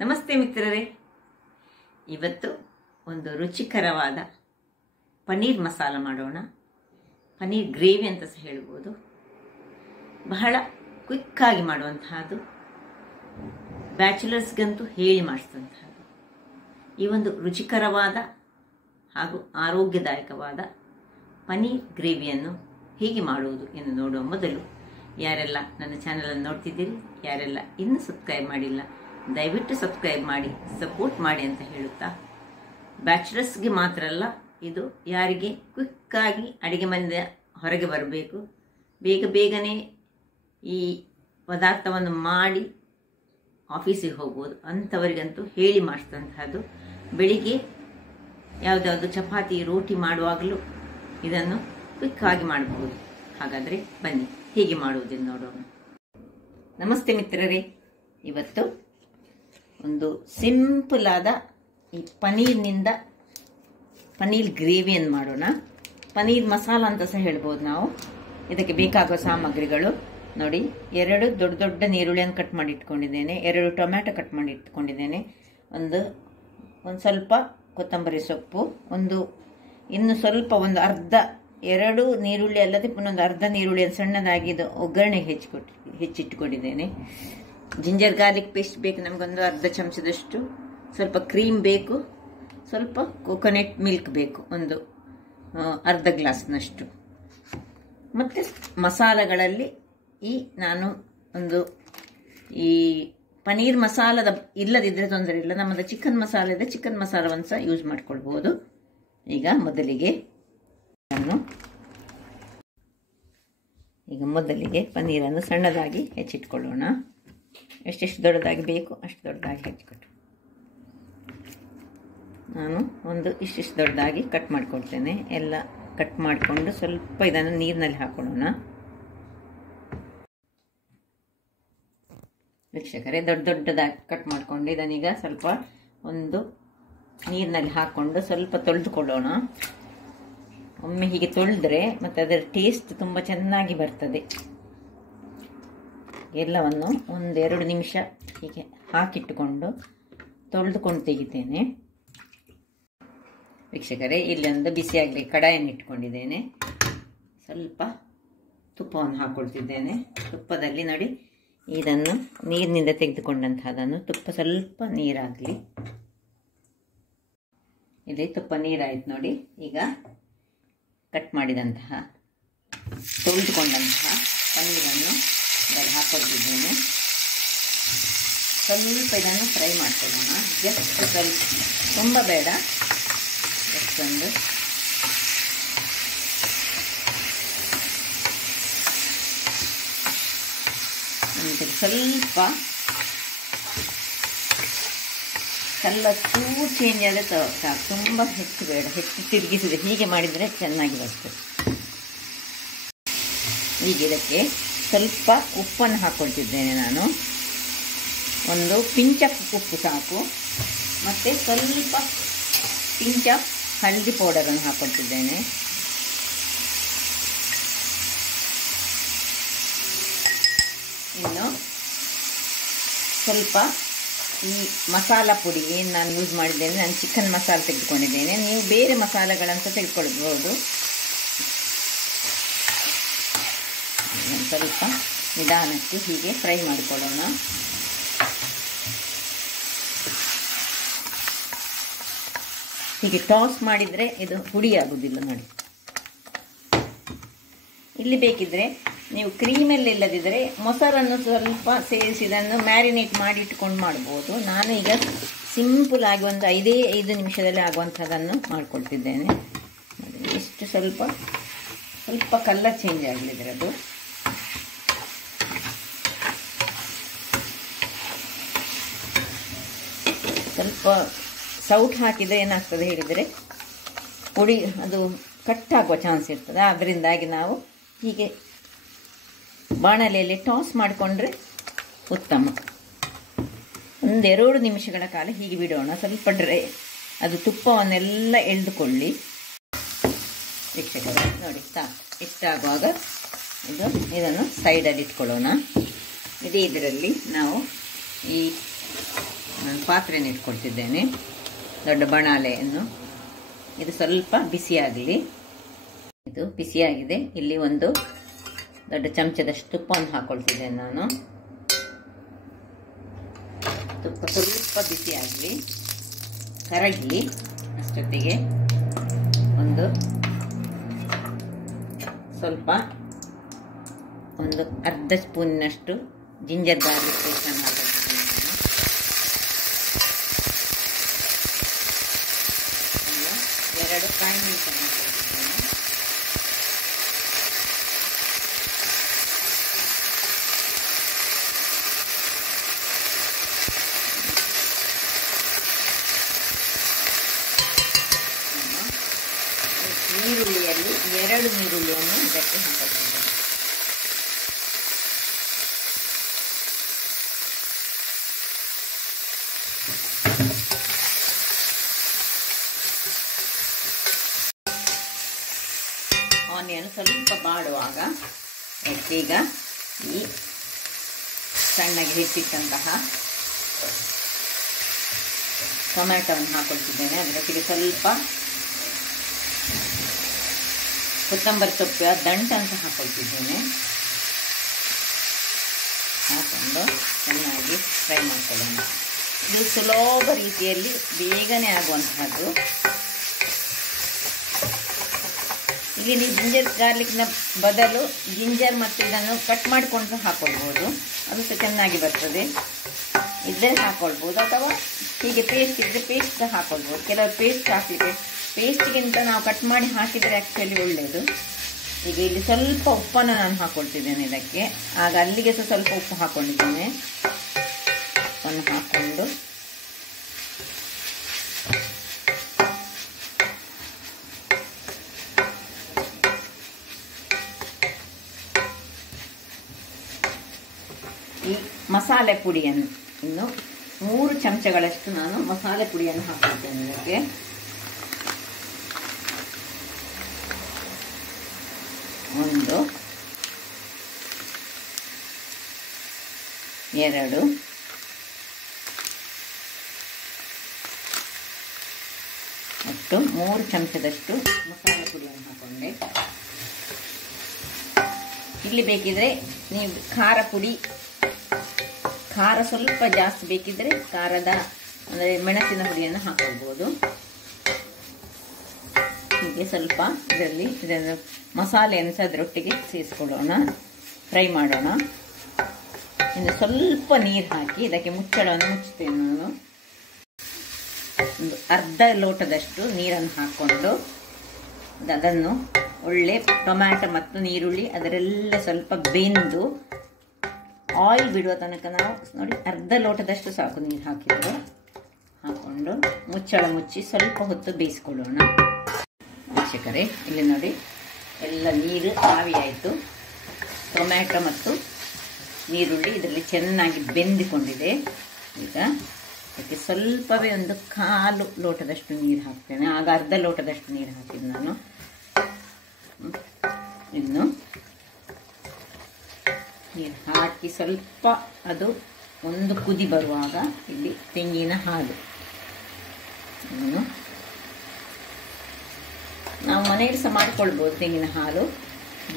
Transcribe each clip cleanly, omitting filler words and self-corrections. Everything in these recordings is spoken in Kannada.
ನಮಸ್ತೆ ಮಿತ್ರರೇ, ಇವತ್ತು ಒಂದು ರುಚಿಕರವಾದ ಪನ್ನೀರ್ ಮಸಾಲ ಮಾಡೋಣ. ಪನ್ನೀರ್ ಗ್ರೇವಿ ಅಂತ ಸಹ ಹೇಳ್ಬೋದು. ಬಹಳ ಕ್ವಿಕ್ಕಾಗಿ ಮಾಡುವಂತಹದ್ದು, ಬ್ಯಾಚುಲರ್ಸ್ಗಂತೂ ಹೇಳಿ ಮಾಡಿಸಿದಂತಹದ್ದು. ಈ ಒಂದು ರುಚಿಕರವಾದ ಹಾಗೂ ಆರೋಗ್ಯದಾಯಕವಾದ ಪನ್ನೀರ್ ಗ್ರೇವಿಯನ್ನು ಹೇಗೆ ಮಾಡುವುದು ಎಂದು ನೋಡುವ ಮೊದಲು ಯಾರೆಲ್ಲ ನನ್ನ ಚಾನಲನ್ನು ನೋಡ್ತಿದ್ದೀರಿ, ಯಾರೆಲ್ಲ ಇನ್ನೂ ಸಬ್ಸ್ಕ್ರೈಬ್ ಮಾಡಿಲ್ಲ, ದಯವಿಟ್ಟು ಸಬ್ಸ್ಕ್ರೈಬ್ ಮಾಡಿ, ಸಪೋರ್ಟ್ ಮಾಡಿ ಅಂತ ಹೇಳುತ್ತಾ, ಬ್ಯಾಚುಲರ್ಸ್ಗೆ ಮಾತ್ರ ಅಲ್ಲ, ಇದು ಯಾರಿಗೆ ಕ್ವಿಕ್ಕಾಗಿ ಅಡುಗೆ ಮನೆಯ ಹೊರಗೆ ಬರಬೇಕು, ಬೇಗನೆ ಈ ಪದಾರ್ಥವನ್ನು ಮಾಡಿ ಆಫೀಸಿಗೆ ಹೋಗ್ಬೋದು ಅಂಥವರಿಗಂತೂ ಹೇಳಿ ಮಾಡಿಸಿದಂತಹದ್ದು. ಬೆಳಿಗ್ಗೆ ಯಾವುದಾದ್ರು ಚಪಾತಿ ರೋಟಿ ಮಾಡುವಾಗಲೂ ಇದನ್ನು ಕ್ವಿಕ್ಕಾಗಿ ಮಾಡಬಹುದು. ಹಾಗಾದರೆ ಬನ್ನಿ ಹೇಗೆ ಮಾಡುವುದೆಂದು ನೋಡೋಣ. ನಮಸ್ತೆ ಮಿತ್ರರೇ, ಇವತ್ತು ಒಂದು ಸಿಂಪಲ್ ಆದ ಈ ಪನ್ನೀರ್ನಿಂದ ಪನ್ನೀರ್ ಗ್ರೇವಿಯನ್ನು ಮಾಡೋಣ. ಪನ್ನೀರ್ ಮಸಾಲ ಅಂತ ಸಹ ಹೇಳ್ಬೋದು ನಾವು. ಇದಕ್ಕೆ ಬೇಕಾಗುವ ಸಾಮಗ್ರಿಗಳು ನೋಡಿ, 2 ದೊಡ್ಡ ನೀರುಳ್ಳಿಯನ್ನು ಕಟ್ ಮಾಡಿ ಇಟ್ಕೊಂಡಿದ್ದೇನೆ, 2 ಟೊಮ್ಯಾಟೊ ಕಟ್ ಮಾಡಿ ಇಟ್ಕೊಂಡಿದ್ದೇನೆ, ಒಂದು ಸ್ವಲ್ಪ ಕೊತ್ತಂಬರಿ ಸೊಪ್ಪು, ಇನ್ನು ಸ್ವಲ್ಪ ಒಂದು ಅರ್ಧ 2 ನೀರುಳ್ಳಿ ಅಲ್ಲದೆ ಇನ್ನೊಂದು ಅರ್ಧ ನೀರುಳ್ಳಿಯನ್ನು ಸಣ್ಣದಾಗಿ ಇದು ಒಗ್ಗರಣೆಗೆ ಹೆಚ್ಚಿಟ್ಟುಕೊಂಡಿದ್ದೇನೆ. ಜಿಂಜರ್ ಗಾರ್ಲಿಕ್ ಪೇಸ್ಟ್ ಬೇಕು ನಮಗೊಂದು ಅರ್ಧ ಚಮಚದಷ್ಟು, ಸ್ವಲ್ಪ ಕ್ರೀಮ್ ಬೇಕು, ಸ್ವಲ್ಪ ಕೋಕೋನಟ್ ಮಿಲ್ಕ್ ಬೇಕು, ಒಂದು ಅರ್ಧ ಗ್ಲಾಸ್ನಷ್ಟು. ಮತ್ತು ಮಸಾಲೆಗಳಲ್ಲಿ ನಾನು ಈ ಪನ್ನೀರ್ ಮಸಾಲದ ಇಲ್ಲದಿದ್ದರೆ ತೊಂದರೆ ಇಲ್ಲ, ನಮ್ಮದು ಚಿಕನ್ ಮಸಾಲೆ ಇದೆ, ಚಿಕನ್ ಮಸಾಲವನ್ನು ಸಹ ಯೂಸ್ ಮಾಡ್ಕೊಳ್ಬೋದು. ಈಗ ಮೊದಲಿಗೆ ಪನ್ನೀರನ್ನು ಸಣ್ಣದಾಗಿ ಹೆಚ್ಚಿಟ್ಕೊಳ್ಳೋಣ. ಎಷ್ಟೆಷ್ಟು ದೊಡ್ಡದಾಗಿ ಬೇಕು ಅಷ್ಟು ದೊಡ್ಡದಾಗಿ ಹೆಚ್ಚಿಕೊಟ್ಟು ನಾನು ಇಷ್ಟಿಷ್ಟು ದೊಡ್ಡದಾಗಿ ಕಟ್ ಮಾಡಿಕೊಡ್ತೇನೆ. ಎಲ್ಲ ಕಟ್ ಮಾಡಿಕೊಂಡು ಸ್ವಲ್ಪ ಇದನ್ನು ನೀರಿನಲ್ಲಿ ಹಾಕೊಳ್ಳೋಣ. ವೀಕ್ಷಕರೇ, ದೊಡ್ಡದಾಗಿ ಕಟ್ ಮಾಡಿಕೊಂಡು ಇದನ್ನೀಗ ಸ್ವಲ್ಪ ನೀರಿನಲ್ಲಿ ಹಾಕ್ಕೊಂಡು ಸ್ವಲ್ಪ ತೊಳೆದುಕೊಳ್ಳೋಣ. ಒಮ್ಮೆ ಹೀಗೆ ತೊಳೆದ್ರೆ ಮತ್ತು ಅದರ ಟೇಸ್ಟ್ ತುಂಬ ಚೆನ್ನಾಗಿ ಬರ್ತದೆ. ಎಲ್ಲವನ್ನು 1-2 ನಿಮಿಷ ಹೀಗೆ ಹಾಕಿಟ್ಟುಕೊಂಡು ತೊಳೆದುಕೊಂಡು ತೆಗಿತೇನೆ. ವೀಕ್ಷಕರೇ, ಇಲ್ಲೊಂದು ಬಿಸಿಯಾಗಲಿ ಕಡಾಯನ್ನು ಇಟ್ಕೊಂಡಿದ್ದೇನೆ, ಸ್ವಲ್ಪ ತುಪ್ಪವನ್ನು ಹಾಕ್ಕೊಳ್ತಿದ್ದೇನೆ. ತುಪ್ಪದಲ್ಲಿ ನೋಡಿ, ಇದನ್ನು ನೀರಿನಿಂದ ತೆಗೆದುಕೊಂಡಂತಹದನ್ನು ತುಪ್ಪ ಸ್ವಲ್ಪ ನೀರಾಗಲಿ. ಇಲ್ಲಿ ತುಪ್ಪ ನೀರಾಯಿತು ನೋಡಿ. ಈಗ ಕಟ್ ಮಾಡಿದಂತಹ ತೊಳೆದುಕೊಂಡಂತಹ ಪನ್ನೀರನ್ನು ಇದರಲ್ಲಿ ಹಾಕೊಳ್ತಿದ್ದೇನೆ. ಸ್ವಲ್ಪ ಇದನ್ನು ಫ್ರೈ ಮಾಡ್ಕೊಳ್ಳೋಣ. ಜಸ್ಟ್ ಸ್ವಲ್ಪ, ತುಂಬ ಬೇಡ, ಜಸ್ಟ್ ಸ್ವಲ್ಪ ಚೂರು ಚೇಂಜ್ ಆದರೆ ಸಾಕು, ತುಂಬ ಹೆಚ್ಚು ಬೇಡ. ಹೆಚ್ಚು ತಿರುಗಿಸಿದೆ, ಹೀಗೆ ಮಾಡಿದರೆ ಚೆನ್ನಾಗಿ ಬರ್ತದೆ. ಈಗ ಇದಕ್ಕೆ ಸ್ವಲ್ಪ ಉಪ್ಪನ್ನು ಹಾಕ್ಕೊಳ್ತಿದ್ದೇನೆ ನಾನು. ಒಂದು ಪಿಂಚ್ ಆಫ್ ಉಪ್ಪು ಸಾಕು. ಮತ್ತು ಸ್ವಲ್ಪ ಪಿಂಚ್ ಆಫ್ ಹಳದಿ ಪೌಡರನ್ನು ಹಾಕ್ಕೊಳ್ತಿದ್ದೇನೆ. ಇನ್ನು ಸ್ವಲ್ಪ ಈ ಮಸಾಲ ಪುಡಿ ಏನು ನಾನು ಯೂಸ್ ಮಾಡಿದ್ದೇನೆ, ನಾನು ಚಿಕನ್ ಮಸಾಲೆ ತೆಗೆದುಕೊಂಡಿದ್ದೇನೆ. ನೀವು ಬೇರೆ ಮಸಾಲೆಗಳಂತ ತೆಗೆದುಕೊಳ್ಬೋದು. ಸ್ವಲ್ಪ ನಿಧಾನಕ್ಕೆ ಹೀಗೆ ಫ್ರೈ ಮಾಡಿಕೊಳ್ಳೋಣ. ಹೀಗೆ ಟಾಸ್ ಮಾಡಿದರೆ ಇದು ಹುಡಿ ಆಗುವುದಿಲ್ಲ ನೋಡಿ. ಇಲ್ಲಿ ಬೇಕಿದ್ರೆ ನೀವು ಕ್ರೀಮಲ್ಲಿ ಇಲ್ಲದಿದ್ದರೆ ಮೊಸರನ್ನು ಸ್ವಲ್ಪ ಸೇರಿಸಿದನ್ನು ಮ್ಯಾರಿನೇಟ್ ಮಾಡಿ ಇಟ್ಕೊಂಡು ಮಾಡ್ಬೋದು. ನಾನು ಈಗ ಸಿಂಪಲ್ ಆಗಿ 5 ನಿಮಿಷದಲ್ಲಿ ಆಗುವಂಥದ್ದನ್ನು ಮಾಡ್ಕೊಳ್ತಿದ್ದೇನೆ. ಇಷ್ಟು ಸ್ವಲ್ಪ ಕಲರ್ ಚೇಂಜ್ ಆಗಲಿದ್ರೆ ಅದು ಸ್ವಲ್ಪ ಸೌಟ್ ಹಾಕಿದರೆ ಏನಾಗ್ತದೆ ಹೇಳಿದರೆ ಪುಡಿ ಅದು ಕಟ್ಟಾಗುವ ಚಾನ್ಸ್ ಇರ್ತದೆ. ಅದರಿಂದಾಗಿ ನಾವು ಹೀಗೆ ಬಾಣಲೆಯಲ್ಲಿ ಟಾಸ್ ಮಾಡಿಕೊಂಡ್ರೆ ಉತ್ತಮ. 1-2 ನಿಮಿಷಗಳ ಕಾಲ ಹೀಗೆ ಬಿಡೋಣ. ಸ್ವಲ್ಪ ಅದು ತುಪ್ಪವನ್ನೆಲ್ಲ ಎಳೆದುಕೊಳ್ಳಿ. ವೀಕ್ಷಕರೇ ನೋಡಿ, ಸಾಕು. ಇಷ್ಟಾಗುವಾಗ ಇದನ್ನು ಸೈಡಲ್ಲಿ ಇಟ್ಕೊಳ್ಳೋಣ. ಇದರಲ್ಲಿ ನಾವು ಈ ನಾನು ಪಾತ್ರೆಯನ್ನು ಇಟ್ಕೊಳ್ತಿದ್ದೇನೆ, ದೊಡ್ಡ ಬಾಣಲೆಯನ್ನು. ಇದು ಸ್ವಲ್ಪ ಬಿಸಿಯಾಗಲಿ. ಇದು ಬಿಸಿಯಾಗಿದೆ. ಇಲ್ಲಿ ಒಂದು ದೊಡ್ಡ ಚಮಚದಷ್ಟು ತುಪ್ಪವನ್ನು ಹಾಕೊಳ್ತಿದ್ದೇನೆ ನಾನು. ತುಪ್ಪ ಸ್ವಲ್ಪ ಬಿಸಿಯಾಗಲಿ, ಕರಗಲಿ. ಅಷ್ಟೊತ್ತಿಗೆ ಒಂದು ಅರ್ಧ ಸ್ಪೂನಿನಷ್ಟು ಜಿಂಜರ್ ಗಾರ್ಲಿಕ್ ಪೇಸ್ಟನ್ನು ಹಾಕೊಳ್ತಿದ್ದೇನೆ ನಾನು. 2 ಕಾಯಿ ಮೆಣಸನ್ನು ಹಾಕೊಳ್ತಿದ್ದೇನೆ. ಈರುಳ್ಳಿಯಲ್ಲಿ 2 ಈರುಳ್ಳಿಯನ್ನು ಇದಕ್ಕೆ ಹಾಕೊಳ್ತಿದ್ದೇನೆ. ಆನಿಯನ್ ಸ್ವಲ್ಪ ಬಾಡುವಾಗ ಈಗ ಈ ಸಣ್ಣಗೆ ಹೆಚ್ಚಿಟ್ಟಂತಹ ಟೊಮ್ಯಾಟೊವನ್ನು ಹಾಕೊಳ್ತಿದ್ದೇನೆ. ಅದರೊಟ್ಟಿಗೆ ಸ್ವಲ್ಪ ಕೊತ್ತಂಬರಿ ಸೊಪ್ಪು ದಂಟಂತ ಹಾಕೊಳ್ತಿದ್ದೇನೆ. ಹಾಕೊಂಡು ಚೆನ್ನಾಗಿ ಫ್ರೈ ಮಾಡ್ಕೊಳ್ಳೋಣ. ಇದು ಸುಲಭ ರೀತಿಯಲ್ಲಿ ಬೇಗನೆ ಆಗುವಂತಹದ್ದು. ಈಗ ನೀವು ಜಿಂಜರ್ ಗಾರ್ಲಿಕ್ನ ಬದಲು ಜಿಂಜರ್ ಮತ್ತು ಇದನ್ನು ಕಟ್ ಮಾಡಿಕೊಂಡು ಹಾಕೊಳ್ಬೋದು, ಅದು ಸಹ ಚೆನ್ನಾಗಿ ಬರ್ತದೆ. ಇದ್ದರೆ ಹಾಕೊಳ್ಬೋದು, ಅಥವಾ ಹೀಗೆ ಪೇಸ್ಟ್ ಇದ್ದರೆ ಪೇಸ್ಟ್ ಹಾಕೊಳ್ಬೋದು. ಕೆಲವು ಪೇಸ್ಟ್ ಹಾಕಲಿಕ್ಕೆ, ಪೇಸ್ಟ್ಗಿಂತ ನಾವು ಕಟ್ ಮಾಡಿ ಹಾಕಿದರೆ ಆ್ಯಕ್ಚುಲಿ ಒಳ್ಳೆಯದು. ಈಗ ಇಲ್ಲಿ ಸ್ವಲ್ಪ ಉಪ್ಪನ್ನು ನಾನು ಹಾಕೊಳ್ತಿದ್ದೇನೆ ಇದಕ್ಕೆ. ಆಗ ಅಲ್ಲಿಗೆ ಸಹ ಸ್ವಲ್ಪ ಉಪ್ಪು ಹಾಕ್ಕೊಂಡಿದ್ದೇನೆ. ಉಪ್ಪನ್ನು ಹಾಕ್ಕೊಂಡು ಈ ಮಸಾಲೆ ಪುಡಿಯನ್ನು ಇನ್ನು 3 ಚಮಚಗಳಷ್ಟು ನಾನು ಮಸಾಲೆ ಪುಡಿಯನ್ನು ಹಾಕೊಳ್ತೇನೆ ಇದಕ್ಕೆ. ಒಂದು 2 ಒಟ್ಟು 3 ಚಮಚದಷ್ಟು ಮಸಾಲೆ ಪುಡಿಯನ್ನು ಹಾಕೊಂಡೆ. ಇಲ್ಲಿ ಬೇಕಿದ್ರೆ ನೀವು ಖಾರ ಸ್ವಲ್ಪ ಜಾಸ್ತಿ ಬೇಕಿದ್ರೆ ಖಾರದ ಅಂದರೆ ಮೆಣಸಿನ ಪುಡಿಯನ್ನು ಹಾಕೊಳ್ಬೋದು. ಹೀಗೆ ಸ್ವಲ್ಪ ಇದನ್ನು ಮಸಾಲೆಯನ್ನು ಸಹ ಅದರೊಟ್ಟಿಗೆ ಸೇರಿಸ್ಕೊಳ್ಳೋಣ, ಫ್ರೈ ಮಾಡೋಣ. ಇನ್ನು ಸ್ವಲ್ಪ ನೀರು ಹಾಕಿ ಇದಕ್ಕೆ ಮುಚ್ಚಳವನ್ನು ಮುಚ್ಚುತ್ತೇನೆ ನಾನು. ಒಂದು ಅರ್ಧ ಲೋಟದಷ್ಟು ನೀರನ್ನು ಹಾಕ್ಕೊಂಡು ಅದನ್ನು ಒಳ್ಳೆ ಟೊಮ್ಯಾಟೊ ಮತ್ತು ನೀರುಳ್ಳಿ ಅದರೆಲ್ಲ ಸ್ವಲ್ಪ ಬೆಂದು ಆಯಿಲ್ ಬಿಡುವ ತನಕ ನಾವು ನೋಡಿ ಅರ್ಧ ಲೋಟದಷ್ಟು ಸಾಕು ನೀರು ಹಾಕಿದ್ರು. ಹಾಕ್ಕೊಂಡು ಮುಚ್ಚಳ ಮುಚ್ಚಿ ಸ್ವಲ್ಪ ಹೊತ್ತು ಬೇಯಿಸ್ಕೊಳ್ಳೋಣ. ವೀಕ್ಷಕರೇ, ಇಲ್ಲಿ ನೋಡಿ ಎಲ್ಲ ನೀರು ಆವಿಯಾಯಿತು. ಟೊಮ್ಯಾಟೊ ಮತ್ತು ನೀರುಳ್ಳಿ ಇದರಲ್ಲಿ ಚೆನ್ನಾಗಿ ಬೆಂದಿಕೊಂಡಿದೆ. ಈಗ ಅದಕ್ಕೆ ಸ್ವಲ್ಪವೇ ಒಂದು 1/4 ಲೋಟದಷ್ಟು ನೀರು ಹಾಕ್ತೇನೆ. ಆಗ ಅರ್ಧ ಲೋಟದಷ್ಟು ನೀರು ಹಾಕಿದ್ದು ನಾನು. ಇನ್ನು ನೀರು ಹಾಕಿ ಸ್ವಲ್ಪ ಅದು ಒಂದು ಕುದಿ ಬರುವಾಗ ಇಲ್ಲಿ ತೆಂಗಿನ ಹಾಲು, ನಾವು ಮನೆಯಲ್ಲಿ ಸಹ ಮಾಡಿಕೊಳ್ಬೋದು ತೆಂಗಿನ ಹಾಲು.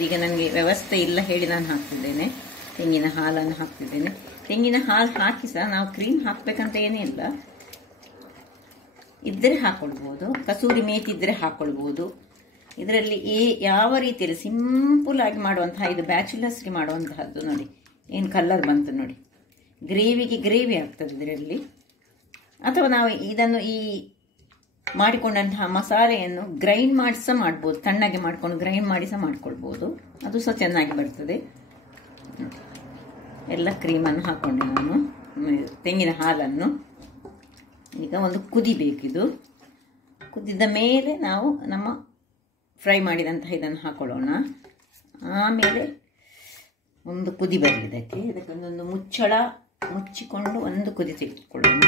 ಈಗ ನನಗೆ ವ್ಯವಸ್ಥೆ ಇಲ್ಲ ಹೇಳಿ ನಾನು ಹಾಕ್ತಿದ್ದೇನೆ, ತೆಂಗಿನ ಹಾಲನ್ನು ಹಾಕ್ತಿದ್ದೇನೆ. ತೆಂಗಿನ ಹಾಲು ಹಾಕಿ ಸಹ ನಾವು ಕ್ರೀಮ್ ಹಾಕಬೇಕಂತ ಏನೇ ಇಲ್ಲ, ಇದ್ದರೆ ಹಾಕ್ಕೊಳ್ಬೋದು. ಕಸೂರಿ ಮೇಥಿ ಇದ್ದರೆ ಹಾಕ್ಕೊಳ್ಬೋದು. ಇದರಲ್ಲಿ ಯಾವ ರೀತಿಯಲ್ಲಿ ಸಿಂಪಲ್ ಆಗಿ ಮಾಡುವಂತಹ, ಇದು ಬ್ಯಾಚುಲರ್ಸ್ಗೆ ಮಾಡುವಂತಹದ್ದು. ನೋಡಿ ಏನು ಕಲರ್ ಬಂತು ನೋಡಿ, ಗ್ರೇವಿ ಆಗ್ತದೆ ಇದರಲ್ಲಿ. ಅಥವಾ ನಾವು ಇದನ್ನು ಈ ಮಾಡಿಕೊಂಡಂತಹ ಮಸಾಲೆಯನ್ನು ಗ್ರೈಂಡ್ ಮಾಡಿ ಸಹ ಮಾಡ್ಬೋದು, ತಣ್ಣಗೆ ಮಾಡ್ಕೊಂಡು ಗ್ರೈಂಡ್ ಮಾಡಿ ಸಹ ಮಾಡ್ಕೊಳ್ಬೋದು, ಅದು ಸಹ ಚೆನ್ನಾಗಿ ಬರ್ತದೆ. ಎಲ್ಲ ಕ್ರೀಮನ್ನು ಹಾಕ್ಕೊಂಡೆ ನಾನು, ತೆಂಗಿನ ಹಾಲನ್ನು. ಈಗ ಒಂದು ಕುದಿಬೇಕಿದು. ಕುದಿದ ಮೇಲೆ ನಾವು ನಮ್ಮ ಫ್ರೈ ಮಾಡಿದಂತಹ ಇದನ್ನು ಹಾಕೊಳ್ಳೋಣ. ಆಮೇಲೆ ಒಂದು ಕುದಿ ಬರಲಿ ಇದಕ್ಕೆ ಒಂದೊಂದು ಮುಚ್ಚಳ ಮುಚ್ಚಿಕೊಂಡು ಒಂದು ಕುದಿ ತೆಗೆದುಕೊಳ್ಳೋಣ.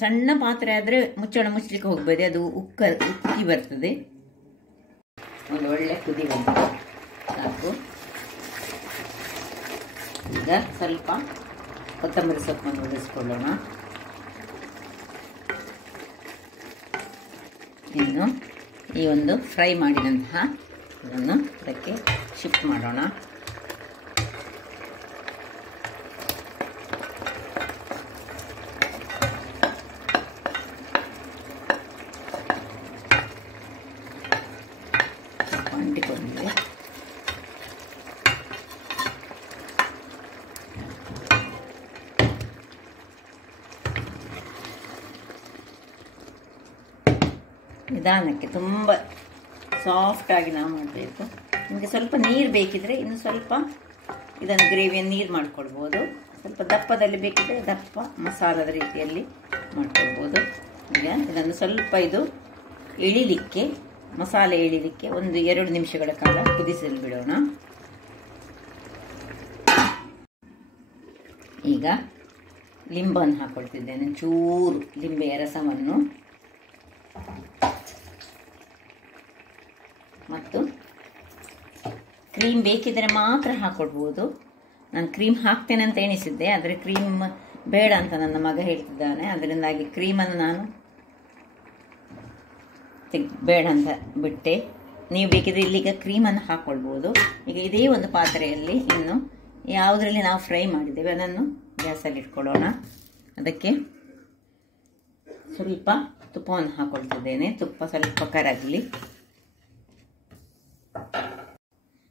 ಸಣ್ಣ ಪಾತ್ರೆ ಆದರೆ ಮುಚ್ಚಳ ಮುಚ್ಚಲಿಕ್ಕೆ ಹೋಗ್ಬೇಡಿ, ಅದು ಉಕ್ಕಿ ಬರ್ತದೆ. ಒಂದು ಒಳ್ಳೆ ಕುದಿ ಬಂತು ಸಾಕು. ಈಗ ಸ್ವಲ್ಪ ಕೊತ್ತಂಬರಿ ಸೊಪ್ಪನ್ನು ಉಳಿಸ್ಕೊಳ್ಳೋಣ. ಇನ್ನು ಈ ಒಂದು ಫ್ರೈ ಮಾಡಿದಂತಹ ಇದನ್ನು ಅದಕ್ಕೆ ಶಿಫ್ಟ್ ಮಾಡೋಣ. ಅಂಟಿಕೊಂಡಿದೆ. ನಿಧಾನಕ್ಕೆ ತುಂಬ ಸಾಫ್ಟಾಗಿ ನಾವು ಮಾಡಬೇಕು. ನಿಮಗೆ ಸ್ವಲ್ಪ ನೀರು ಬೇಕಿದ್ರೆ ಇನ್ನು ಸ್ವಲ್ಪ ಇದನ್ನು ಗ್ರೇವಿಯನ್ನು ನೀರು ಮಾಡಿಕೊಡ್ಬೋದು. ಸ್ವಲ್ಪ ದಪ್ಪದಲ್ಲಿ ಬೇಕಿದ್ರೆ ದಪ್ಪ ಮಸಾಲದ ರೀತಿಯಲ್ಲಿ ಮಾಡಿಕೊಡ್ಬೋದು. ಈಗ ಇದನ್ನು ಸ್ವಲ್ಪ ಇದು ಎಳಿಲಿಕ್ಕೆ, ಮಸಾಲೆ ಎಳಿಲಿಕ್ಕೆ 1-2 ನಿಮಿಷಗಳ ಕಾಲ ಕುದಿಸಲು ಬಿಡೋಣ. ಈಗ ಲಿಂಬನ್ನು ಹಾಕೊಳ್ತಿದ್ದೇನೆ, ಚೂರು ಲಿಂಬೆಯ ರಸವನ್ನು ಮತ್ತು ಕ್ರೀಮ್ ಬೇಕಿದ್ರೆ ಮಾತ್ರ ಹಾಕೊಳ್ಬೋದು. ನಾನು ಕ್ರೀಮ್ ಹಾಕ್ತೇನೆ ಅಂತ ಎಣಿಸಿದ್ದೆ, ಆದರೆ ಕ್ರೀಮ್ ಬೇಡ ಅಂತ ನನ್ನ ಮಗ ಹೇಳ್ತಿದ್ದಾನೆ. ಅದರಿಂದಾಗಿ ಕ್ರೀಮನ್ನು ನಾನು ಬೇಡ ಅಂತ ಬಿಟ್ಟೆ. ನೀವು ಬೇಕಿದ್ರೆ ಇಲ್ಲಿಗ ಕ್ರೀಮನ್ನು ಹಾಕ್ಕೊಳ್ಬೋದು. ಈಗ ಇದೇ ಒಂದು ಪಾತ್ರೆಯಲ್ಲಿ ಇನ್ನು ಯಾವುದರಲ್ಲಿ ನಾವು ಫ್ರೈ ಮಾಡಿದ್ದೇವೆ ಅದನ್ನು ಗ್ಯಾಸಲ್ಲಿ ಇಟ್ಕೊಳ್ಳೋಣ. ಅದಕ್ಕೆ ಸ್ವಲ್ಪ ತುಪ್ಪವನ್ನು ಹಾಕೊಳ್ತಿದ್ದೇನೆ. ತುಪ್ಪ ಸ್ವಲ್ಪ ಕರಗಲಿ.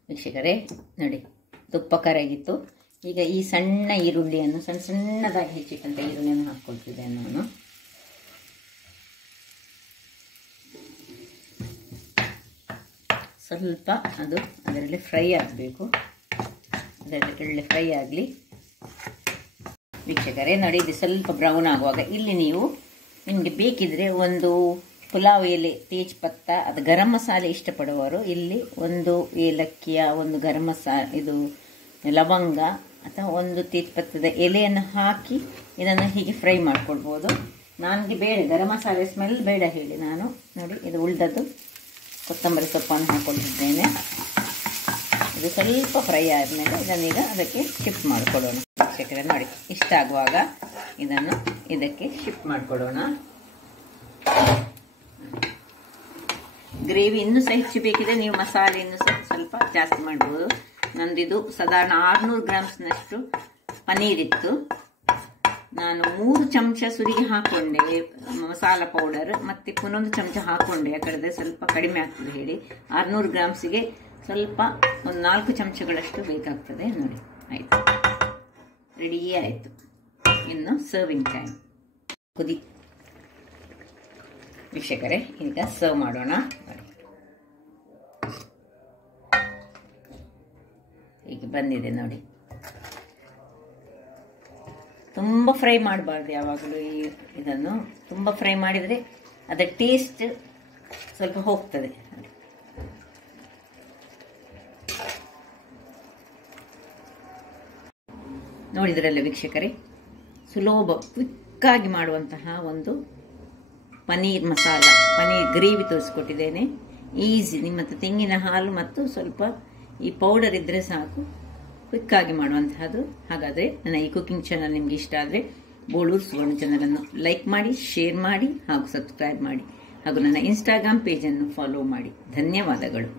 ವೀಕ್ಷಕರೇ ನೋಡಿ, ತುಪ್ಪ ಕರಗಿತ್ತು. ಈಗ ಈ ಸಣ್ಣ ಈರುಳ್ಳಿಯನ್ನು ಸಣ್ಣದಾಗಿ ಹೆಚ್ಚಿಟ್ಟಂತ ಈರುಳ್ಳಿಯನ್ನು ಹಾಕ್ಕೊಳ್ತಿದ್ದೇನೆ ನಾನು. ಸ್ವಲ್ಪ ಅದು ಅದರಲ್ಲಿ ಫ್ರೈ ಆಗಬೇಕು. ಅದರಲ್ಲಿ ಫ್ರೈ ಆಗಲಿ. ವೀಕ್ಷಕರೇ ನೋಡಿ, ಇದು ಸ್ವಲ್ಪ ಬ್ರೌನ್ ಆಗುವಾಗ ಇಲ್ಲಿ ನೀವು ನಿಮಗೆ ಬೇಕಿದ್ರೆ ಒಂದು ಪುಲಾವ್ ಎಲೆ, ತೇಜ್ಪತ್ತ, ಅದು ಗರಂ ಮಸಾಲೆ ಇಷ್ಟಪಡುವವರು ಇಲ್ಲಿ 1 ಏಲಕ್ಕಿಯ, 1 ಗರಂ ಮಸಾಲೆ, ಇದು ಲವಂಗ ಅಥವಾ 1 ತೇಜ್ಪತ್ತದ ಎಲೆಯನ್ನು ಹಾಕಿ ಇದನ್ನು ಹೀಗೆ ಫ್ರೈ ಮಾಡ್ಕೊಳ್ಬೋದು. ನನಗೆ ಬೇಡ, ಗರಂ ಮಸಾಲೆ ಸ್ಮೆಲ್ ಬೇಡ ಹೇಳಿ ನಾನು ನೋಡಿ ಇದು ಉಳಿದದ್ದು ಕೊತ್ತಂಬರಿ ಸೊಪ್ಪನ್ನು ಹಾಕ್ಕೊಳ್ತಿದ್ದೇನೆ. ಇದು ಸ್ವಲ್ಪ ಫ್ರೈ ಆದಮೇಲೆ ಇದನ್ನೀಗ ಅದಕ್ಕೆ ಶಿಫ್ಟ್ ಮಾಡಿಕೊಡೋಣ. ವೀಕ್ಷಕರೇ ನೋಡಿ, ಇಷ್ಟ ಆಗುವಾಗ ಇದನ್ನು ಇದಕ್ಕೆ ಶಿಫ್ಟ್ ಮಾಡಿಕೊಡೋಣ. ಗ್ರೇವಿ ಇನ್ನೂ ಸಹ ಹೆಚ್ಚು ಬೇಕಿದ್ರೆ ನೀವು ಮಸಾಲೆ ಇನ್ನೂ ಸಹ ಸ್ವಲ್ಪ ಜಾಸ್ತಿ ಮಾಡ್ಬೋದು. ನಂದಿದು ಸಾಧಾರಣ 600 ಗ್ರಾಮ್ಸ್ನಷ್ಟು ಪನ್ನೀರ್ ಇತ್ತು. ನಾನು 3 ಚಮಚ ಸುರಿಗೆ ಹಾಕೊಂಡೆ ಮಸಾಲ ಪೌಡರ್, ಮತ್ತೆ ಪುನೊಂದು ಚಮಚ ಹಾಕೊಂಡೆ. ಯಾಕಂದ್ರೆ ಸ್ವಲ್ಪ ಕಡಿಮೆ ಆಗ್ತದೆ ಹೇಳಿ 600 ಗ್ರಾಮ್ಸಿಗೆ ಸ್ವಲ್ಪ ಒಂದು 4 ಚಮಚಗಳಷ್ಟು ಬೇಕಾಗ್ತದೆ. ನೋಡಿ ಆಯ್ತು, ರೆಡಿ ಆಯಿತು. ಇನ್ನು ಸರ್ವಿಂಗ್ ಟೈಮ್ ಕುದಿ. ವೀಕ್ಷಕರೇ ಈಗ ಸರ್ವ್ ಮಾಡೋಣ. ಹೀಗೆ ಬಂದಿದೆ ನೋಡಿ. ತುಂಬ ಫ್ರೈ ಮಾಡಬಾರ್ದು ಯಾವಾಗಲೂ. ಇದನ್ನು ತುಂಬ ಫ್ರೈ ಮಾಡಿದರೆ ಅದರ ಟೇಸ್ಟ್ ಸ್ವಲ್ಪ ಹೋಗ್ತದೆ. ನೋಡಿದ್ರಲ್ಲ ವೀಕ್ಷಕರೇ, ಸುಲಭ ಕ್ವಿಕ್ಕಾಗಿ ಮಾಡುವಂತಹ ಒಂದು ಪನ್ನೀರ್ ಮಸಾಲ, ಪನ್ನೀರ್ ಗ್ರೇವಿ ತೋರಿಸ್ಕೊಟ್ಟಿದ್ದೇನೆ. ಈಸಿ. ನಿಮ್ಮ ಹತ್ರ ತೆಂಗಿನ ಹಾಲು ಮತ್ತು ಸ್ವಲ್ಪ ಈ ಪೌಡರ್ ಇದ್ದರೆ ಸಾಕು, ಕ್ವಿಕ್ಕಾಗಿ ಮಾಡುವಂತಹದ್ದು. ಹಾಗಾದರೆ ನನ್ನ ಈ ಕುಕಿಂಗ್ ಚಾನಲ್ ನಿಮಗೆ ಇಷ್ಟ ಆದರೆ ಬೋಳೂರು ಸುವರ್ಣ ಚಾನಲನ್ನು ಲೈಕ್ ಮಾಡಿ, ಶೇರ್ ಮಾಡಿ ಹಾಗೂ ಸಬ್ಸ್ಕ್ರೈಬ್ ಮಾಡಿ ಹಾಗೂ ನನ್ನ ಇನ್ಸ್ಟಾಗ್ರಾಮ್ ಪೇಜನ್ನು ಫಾಲೋ ಮಾಡಿ. ಧನ್ಯವಾದಗಳು.